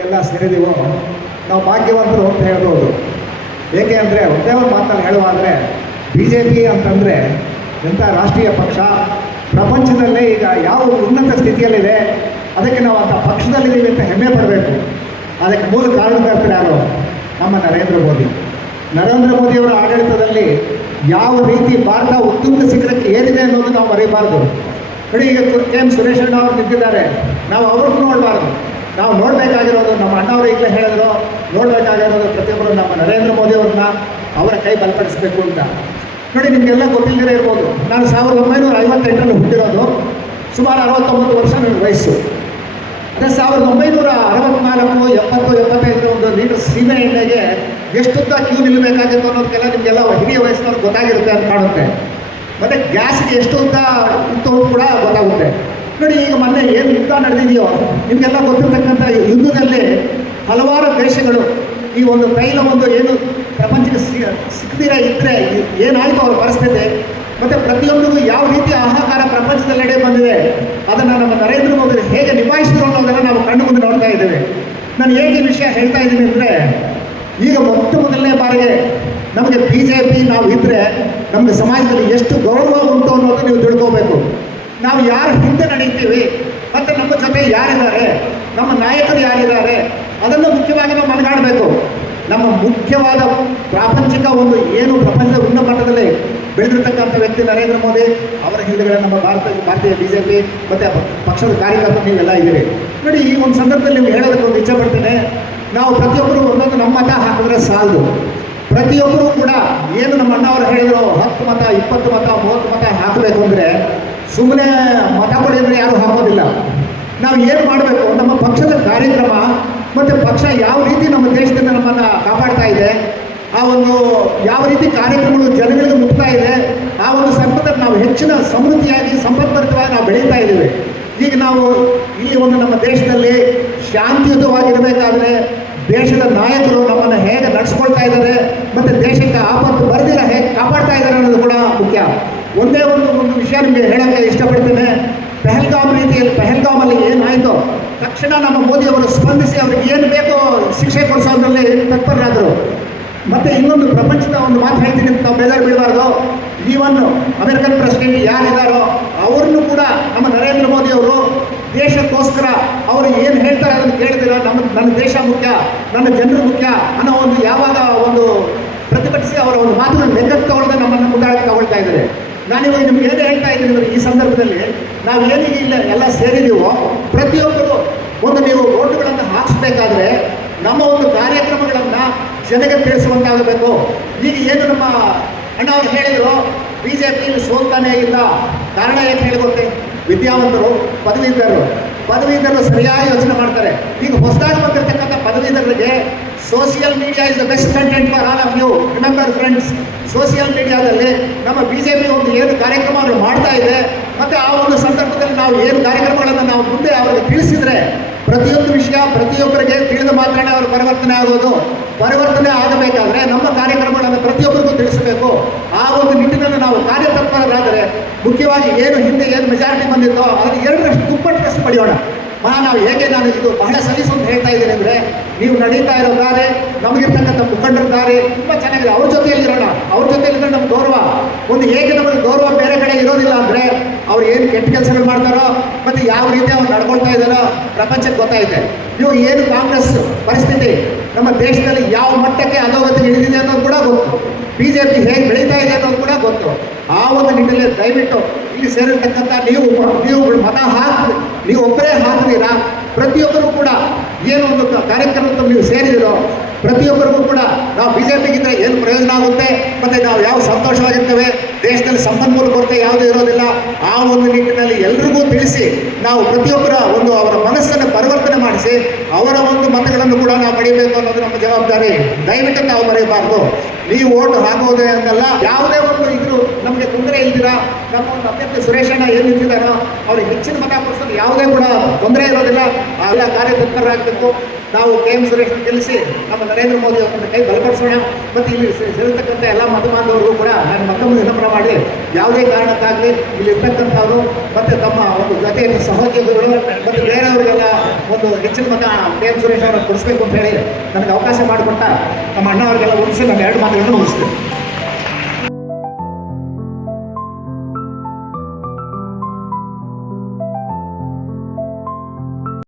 ಎಲ್ಲ ಸೇರಿದೀವೋ ನಾವು ಭಾಗ್ಯವಂತರು ಅಂತ ಹೇಳ್ಬೋದು. ಏಕೆ ಅಂದರೆ ಒಂದೇ ಒಂದು ಮಾತನ್ನು ಹೇಳುವಾದರೆ BJP ಅಂತಂದರೆ ಎಂಥ ರಾಷ್ಟ್ರೀಯ ಪಕ್ಷ, ಪ್ರಪಂಚದಲ್ಲೇ ಈಗ ಯಾವ ಉನ್ನತ ಸ್ಥಿತಿಯಲ್ಲಿದೆ, ಅದಕ್ಕೆ ನಾವು ಅಂಥ ಪಕ್ಷದಲ್ಲಿದ್ದೀವಿ ಅಂತ ಹೆಮ್ಮೆ ಪಡಬೇಕು. ಅದಕ್ಕೆ ಮೂಲ ಕಾರಣಕರ್ತರು ಯಾರು? ನಮ್ಮ ನರೇಂದ್ರ ಮೋದಿಯವರ ಆಡಳಿತದಲ್ಲಿ ಯಾವ ರೀತಿ ಭಾರತ ಉತ್ತುಂಗ ಶಿಖರಕ್ಕೆ ಏರಿದೆ ಅನ್ನೋದು ನಾವು ಮರೆಯಬಾರ್ದು. ನೋಡಿ, ಈಗ KM ಸುರೇಶ್ ಅಣ್ಣ ಅವರು ನಿಂತಿದ್ದಾರೆ, ನಾವು ಅವ್ರಿಗೂ ನೋಡಬಾರ್ದು. ನಾವು ನೋಡಬೇಕಾಗಿರೋದು, ನಮ್ಮ ಅಣ್ಣವರು ಈಗಲೇ ಹೇಳಿದ್ರು, ನೋಡಬೇಕಾಗಿರೋದು ಪ್ರತಿಯೊಬ್ಬರು ನಮ್ಮ ನರೇಂದ್ರ ಮೋದಿಯವ್ರನ್ನ ಅವರ ಕೈ ಬಲಪಡಿಸಬೇಕು ಅಂತ. ನೋಡಿ, ನಿಮಗೆಲ್ಲ ಗೊತ್ತಿಲ್ಲದೇ ಇರ್ಬೋದು, ನಾನು 1958ರಲ್ಲಿ ಹುಟ್ಟಿರೋದು, ಸುಮಾರು 69 ವರ್ಷ ನನ್ನ ವಯಸ್ಸು. ಅದೇ 1964, 70, 75 ಒಂದು ಲೀಟರ್ ಸೀಮೆ ಎಣ್ಣೆಗೆ ಎಷ್ಟುದ್ದ ಕ್ಯೂ ನಿಲ್ಲಬೇಕಾಗಿತ್ತು ಅನ್ನೋದಕ್ಕೆಲ್ಲ ನಿಮಗೆಲ್ಲ ಹಿರಿಯ ವಯಸ್ಸಿನವ್ರು ಗೊತ್ತಾಗಿರುತ್ತೆ ಅಂತ ಕಾಣುತ್ತೆ. ಮತ್ತು ಗ್ಯಾಸ್ಗೆ ಎಷ್ಟು ಉದ್ದ ಇತ್ತು ಅಂತ ಕೂಡ ಗೊತ್ತಾಗುತ್ತೆ. ನೋಡಿ, ಈಗ ಮೊನ್ನೆ ಏನು ಯುದ್ಧ ನಡೆದಿದೆಯೋ ನಿಮಗೆಲ್ಲ ಗೊತ್ತಿರ್ತಕ್ಕಂಥ ಯುದ್ಧದಲ್ಲಿ ಹಲವಾರು ದೇಶಗಳು ಈ ಒಂದು ತೈಲ ಒಂದು ಏನು ಪ್ರಪಂಚಕ್ಕೆ ಸಿಕ್ಕದಿರ ಇದ್ದರೆ ಏನಾಯಿತು ಅವರ ಪರಿಸ್ಥಿತಿ, ಮತ್ತು ಪ್ರತಿಯೊಂದಿಗೂ ಯಾವ ರೀತಿ ಹಾಹಾಕಾರ ಪ್ರಪಂಚದೆಲ್ಲೆಡೆ ಬಂದಿದೆ, ಅದನ್ನು ನಮ್ಮ ನರೇಂದ್ರ ಮೋದಿ ಹೇಗೆ ನಿಭಾಯಿಸಿದ್ರು ಅನ್ನೋದನ್ನು ನಾವು ಕಣ್ಣು ಮುಂದೆ ನೋಡ್ತಾ ಇದ್ದೇವೆ. ನಾನು ಹೇಗೆ ಈ ವಿಷಯ ಹೇಳ್ತಾ ಇದ್ದೀನಿ ಅಂದರೆ, ಈಗ ಮೊದಲನೇ ಬಾರಿಗೆ ನಮಗೆ BJP ನಾವು ಇದ್ದರೆ ನಮಗೆ ಸಮಾಜದಲ್ಲಿ ಎಷ್ಟು ಗೌರವ ಉಂಟು ಅನ್ನೋದು ನೀವು ತಿಳ್ಕೋಬೇಕು. ನಾವು ಯಾರು ಹಿಂದೆ ನಡೀತೀವಿ ಮತ್ತು ನಮ್ಮ ಜೊತೆ ಯಾರಿದ್ದಾರೆ, ನಮ್ಮ ನಾಯಕರು ಯಾರಿದ್ದಾರೆ, ಅದನ್ನು ಮುಖ್ಯವಾಗಿ ನಾವು ಮನಗಾಡಬೇಕು. ನಮ್ಮ ಮುಖ್ಯವಾದ ಪ್ರಾಪಂಚಿಕ ಒಂದು ಏನು ಪ್ರಪಂಚದ ಉನ್ನತ ಮಟ್ಟದಲ್ಲಿ ಬೆಳೆದಿರ್ತಕ್ಕಂಥ ವ್ಯಕ್ತಿ ನರೇಂದ್ರ ಮೋದಿ, ಅವರ ಹಿಂದುಗಡೆ ನಮ್ಮ ಭಾರತೀಯ BJP ಮತ್ತು ಪಕ್ಷದ ಕಾರ್ಯಕರ್ತರು ನೀವೆಲ್ಲ ಇದ್ದೀರಿ. ನೋಡಿ, ಈ ಒಂದು ಸಂದರ್ಭದಲ್ಲಿ ನಿಮ್ಗೆ ಹೇಳೋದಕ್ಕೆ ಒಂದು ಇಚ್ಛೆ ಪಡ್ತೇನೆ, ನಾವು ಪ್ರತಿಯೊಬ್ಬರು ಒಂದೊಂದು ನಮ್ಮ ಮತ ಹಾಕಿದ್ರೆ ಸಾಲದು. ಪ್ರತಿಯೊಬ್ಬರೂ ಕೂಡ ಏನು ನಮ್ಮ ಅಣ್ಣವರು ಹೇಳಿದ್ರು 10 ಮತ, 20 ಮತ, 30 ಮತ ಹಾಕಬೇಕು ಅಂದರೆ ಸುಮ್ಮನೆ ಮತ ಕೊಡಿ ಅಂದರೆ ಯಾರೂ ಹಾಕೋದಿಲ್ಲ. ನಾವು ಏನು ಮಾಡಬೇಕು, ನಮ್ಮ ಪಕ್ಷದ ಕಾರ್ಯಕ್ರಮ ಮತ್ತು ಪಕ್ಷ ಯಾವ ರೀತಿ ನಮ್ಮ ದೇಶದಿಂದ ನಮ್ಮನ್ನು ಕಾಪಾಡ್ತಾ ಇದೆ, ಆ ಒಂದು ಯಾವ ರೀತಿ ಕಾರ್ಯಕ್ರಮಗಳು ಜನಗಳಿಗೆ ಮುಟ್ತಾ ಇದೆ, ಆ ಒಂದು ಸಂಪತ್ತನ್ನು ನಾವು ಹೆಚ್ಚಿನ ಸಮೃದ್ಧಿಯಾಗಿ ಸಂಪತ್ಭರಿತವಾಗಿ ನಾವು ಬೆಳೀತಾ ಇದ್ದೀವಿ. ಈಗ ನಾವು ಇಲ್ಲಿ ಒಂದು ನಮ್ಮ ದೇಶದಲ್ಲಿ ಶಾಂತಿಯುತವಾಗಿರಬೇಕಾದ್ರೆ ದೇಶದ ನಾಯಕರು ನಮ್ಮನ್ನು ಹೇಗೆ ನಡೆಸ್ಕೊಳ್ತಾ ಇದ್ದಾರೆ ಮತ್ತು ದೇಶಕ್ಕೆ ಆಪತ್ತು ಬರೆದಿರ ಹೇಗೆ ಕಾಪಾಡ್ತಾ ಇದ್ದಾರೆ ಅನ್ನೋದು ಕೂಡ ಮುಖ್ಯ. ಒಂದೇ ಒಂದು ವಿಷಯ ನಿಮಗೆ ಹೇಳೋಕ್ಕೆ ಇಷ್ಟಪಡ್ತೇನೆ. ಪೆಹಲ್ಗಾಮಲ್ಲಿ ಏನಾಯಿತು, ತಕ್ಷಣ ನಮ್ಮ ಮೋದಿಯವರು ಸ್ಪಂದಿಸಿ ಅವ್ರಿಗೆ ಏನು ಬೇಕೋ ಶಿಕ್ಷೆ ಕೊಡಿಸೋದ್ರಲ್ಲಿ ತತ್ಪರರಾದರು. ಮತ್ತು ಇನ್ನೊಂದು ಪ್ರಪಂಚದ ಒಂದು ಮಾತು ಹೇಳ್ತೀನಿ ಅಂತ ನಾವು ಬೇಜಾರು ಬೀಳಬಾರ್ದು. ಈವನ್ ಅಮೆರಿಕನ್ ಪ್ರೆಸಿಡೆಂಟ್ ಯಾರಿದ್ದಾರೋ ಅವ್ರನ್ನೂ ಕೂಡ ನಮ್ಮ ನರೇಂದ್ರ ಮೋದಿಯವರು ದೇಶಕ್ಕೋಸ್ಕರ ಅವರು ಏನು ಹೇಳ್ತಾರೆ ಅದನ್ನು ಕೇಳಿದಿರ, ನನ್ನ ದೇಶ ಮುಖ್ಯ, ನನ್ನ ಜನರು ಮುಖ್ಯ ಅನ್ನೋ ಒಂದು ಯಾವಾಗ ಒಂದು ಪ್ರತಿಭಟಿಸಿ ಅವರ ಒಂದು ಮಾತುಗಳನ್ನು ಲೆಕ್ಕಕ್ಕೆ ತಗೊಳ್ಳದೆ ನಮ್ಮನ್ನು ಮುಂದಾಳಕ್ಕೆ ತಗೊಳ್ತಾ ಇದ್ದಾರೆ. ನಾನಿವಾಗ ನಿಮ್ಗೆ ಏನು ಹೇಳ್ತಾ ಇದ್ದೀನಿ ಅಂದರೆ, ಈ ಸಂದರ್ಭದಲ್ಲಿ ನಾವು ಏನೀಗ ಇಲ್ಲ ಎಲ್ಲ ಸೇರಿದ್ದೀವೋ ಪ್ರತಿಯೊಬ್ಬರು ಒಂದು ನೀವು ಓಟುಗಳನ್ನು ಹಾಕಿಸ್ಬೇಕಾದ್ರೆ ನಮ್ಮ ಒಂದು ಕಾರ್ಯಕ್ರಮಗಳನ್ನು ಜನಗೆ ತಿಳಿಸುವಂತಾಗಬೇಕು. ಈಗ ಏನು ನಮ್ಮ ಅಣ್ಣವ್ರು ಹೇಳಿದರು, BJP ಸೋಲ್ತಾನೇ ಇಲ್ಲ. ಕಾರಣ ಏನು ಹೇಳಿಕೊಟ್ಟೆ, ವಿದ್ಯಾವಂತರು, ಪದವೀಧರರು ಸರಿಯಾಗಿ ಯೋಚನೆ ಮಾಡ್ತಾರೆ. ಈಗ ಹೊಸದಾಗಿ ಬಂದಿರತಕ್ಕಂಥ ಪದವೀಧರರಿಗೆ social media is the best content for all of you. Remember friends, social ಮೀಡಿಯಾದಲ್ಲಿ ನಮ್ಮ BJP ಒಂದು ಏನು ಕಾರ್ಯಕ್ರಮಗಳು ಮಾಡ್ತಾ ಇದೆ ಮತ್ತು ಆ ಒಂದು ಸಂದರ್ಭದಲ್ಲಿ ನಾವು ಏನು ಕಾರ್ಯಕ್ರಮಗಳನ್ನು ನಾವು ಮುಂದೆ ಅವರಿಗೆ ತಿಳಿಸಿದರೆ ಪ್ರತಿಯೊಂದು ವಿಷಯ ಪ್ರತಿಯೊಬ್ಬರಿಗೆ ತಿಳಿದ ಮಾತ್ರನೇ ಅವರು ಪರಿವರ್ತನೆ ಆಗೋದು. ಪರಿವರ್ತನೆ ಆಗಬೇಕಾದ್ರೆ ನಮ್ಮ ಕಾರ್ಯಕ್ರಮಗಳನ್ನು ಪ್ರತಿಯೊಬ್ಬರಿಗೂ ತಿಳಿಸಬೇಕು. ಆ ಒಂದು ನಿಟ್ಟಿನಲ್ಲಿ ನಾವು ಕಾರ್ಯತತ್ಪರರಾದರೆ ಮುಖ್ಯವಾಗಿ ಏನು ಹಿಂದೆ ಏನು ಮೆಜಾರಿಟಿ ಬಂದಿತ್ತೋ ಅದನ್ನು 2ರಷ್ಟು ದುಪ್ಪಟ್ಟರಷ್ಟು ಪಡೆಯೋಣ. ನಾವು ಹೇಗೆ ನಾನು ಇದು ಬಹಳ ಸಲೀಸು ಅಂತ ಹೇಳ್ತಾ ಇದ್ದೀನಿ ಅಂದರೆ, ನೀವು ನಡೀತಾ ಇರೋ ದಾರಿ, ನಮಗಿರ್ತಕ್ಕಂಥ ಮುಖಂಡರ ದಾರಿ ತುಂಬ ಚೆನ್ನಾಗಿದೆ. ಅವ್ರ ಜೊತೆಯಲ್ಲಿರೋಣ, ಅವ್ರ ಜೊತೆಯಲ್ಲಿದ್ದರೆ ನಮ್ಗೆ ಗೌರವ. ಒಂದು ಹೇಗೆ ನಮಗೆ ಗೌರವ ಬೇರೆ ಕಡೆ ಇರೋದಿಲ್ಲ ಅಂದರೆ ಅವ್ರು ಏನು ಕೆಟ್ಟ ಕೆಲಸಗಳು ಮಾಡ್ತಾರೋ ಮತ್ತು ಯಾವ ರೀತಿ ಅವ್ರು ನಡ್ಕೊಳ್ತಾ ಇದ್ದಾರೋ ಪ್ರಪಂಚಕ್ಕೆ ಗೊತ್ತಾಯಿದೆ. ಇವಾಗ ಏನು ಕಾಂಗ್ರೆಸ್ ಪರಿಸ್ಥಿತಿ ನಮ್ಮ ದೇಶದಲ್ಲಿ ಯಾವ ಮಟ್ಟಕ್ಕೆ ಅಧೋಗತಿ ಇಳಿದಿದೆ ಅನ್ನೋದು ಕೂಡ ಗೊತ್ತು. BJP ಹೇಗೆ ಬೆಳೀತಾ ಇದೆ ಅನ್ನೋದು ಕೂಡ ಗೊತ್ತು. ಆ ಒಂದು ನಿಟ್ಟಿನಲ್ಲಿ ದಯವಿಟ್ಟು ಇಲ್ಲಿ ಸೇರಿರ್ತಕ್ಕಂಥ ನೀವು ಮತ ಹಾಕಿ, ನೀವು ಒಬ್ಬರೇ ಹಾಕಿದ್ದೀರಾ, ಪ್ರತಿಯೊಬ್ಬರೂ ಕೂಡ ಏನು ಒಂದು ಕಾರ್ಯಕ್ರಮಕ್ಕೆ ನೀವು ಸೇರಿದಿರೋ ಪ್ರತಿಯೊಬ್ಬರಿಗೂ ಕೂಡ ನಾವು BJPಗಿದ್ದರೆ ಏನು ಪ್ರಯೋಜನ ಆಗುತ್ತೆ ಮತ್ತು ನಾವು ಯಾವ ಸಂತೋಷವಾಗಿರ್ತೇವೆ, ದೇಶದಲ್ಲಿ ಸಂಪನ್ಮೂಲ ಕೊರತೆ ಯಾವುದೂ ಇರೋದಿಲ್ಲ. ಆ ಒಂದು ನಿಟ್ಟಿನಲ್ಲಿ ಎಲ್ರಿಗೂ ತಿಳಿಸಿ ನಾವು ಪ್ರತಿಯೊಬ್ಬರ ಒಂದು ಅವರ ಮನಸ್ಸನ್ನು ಪರಿವರ್ತನೆ ಮಾಡಿಸಿ ಅವರ ಒಂದು ಮತಗಳನ್ನು ಕೂಡ ನಾವು ಪಡೆಯಬೇಕು ಅನ್ನೋದು ನಮ್ಮ ಜವಾಬ್ದಾರಿ. ದಯವಿಟ್ಟು ನಾವು ಮರೆಯಬಾರ್ದು. ನೀವು ಓಟು ಹಾಕೋದೇ ಅಂತಲ್ಲ, ಯಾವುದೇ ಒಂದು ಇದ್ರು ನಮಗೆ ತೊಂದರೆ ಇಲ್ದಿರ ನಮ್ಮ ಒಂದು ಅಭ್ಯರ್ಥಿ ಸುರೇಶ್ ಅಣ್ಣ ಏನು ನಿಂತಿದ್ದಾರೋ ಅವ್ರಿಗೆ ಹೆಚ್ಚಿನ ಮತ ಕೊಡಿಸೋದು ಯಾವುದೇ ಕೂಡ ತೊಂದರೆ ಇರೋದಿಲ್ಲ. ಎಲ್ಲ ಕಾರ್ಯತತ್ಪರರಾಗಬೇಕು. ನಾವು KM ಸುರೇಶ್ ಗೆಲ್ಲಿಸಿ ನಮ್ಮ ನರೇಂದ್ರ ಮೋದಿ ಅವರನ್ನು ಕೈ ಬಲಪಡಿಸೋಣ. ಮತ್ತು ಇಲ್ಲಿ ಸೇರಿರ್ತಕ್ಕಂಥ ಎಲ್ಲ ಮತ ಬಾಂಧವರಿಗೂ ಕೂಡ ನಾನು ಮತ್ತೊಮ್ಮೆ ವಿನಮ್ರ ಮಾಡಿ, ಯಾವುದೇ ಕಾರಣಕ್ಕಾಗಲಿ ಇಲ್ಲಿರ್ತಕ್ಕಂಥವರು ಮತ್ತು ತಮ್ಮ ಒಂದು ಜೊತೆಯಲ್ಲಿ ಸಹೋದ್ಯೋಗಿಗಳು ಮತ್ತು ಬೇರೆಯವರಿಗೆಲ್ಲ ಒಂದು ಹೆಚ್ಚಿನ ಮತ ಕೆ ಎಂ ಸುರೇಶ್ ಅವರನ್ನು ಕೊಡಿಸ್ಬೇಕು ಅಂತ ಹೇಳಿ ನನಗೆ ಅವಕಾಶ ಮಾಡಿಕೊಟ್ಟ ನಮ್ಮ ಅಣ್ಣ ಅವರಿಗೆಲ್ಲ ಉಳಿಸಿ ನಾನು 2 ಮಾತುಗಳನ್ನು ಮುಗಿಸ್ತೇನೆ.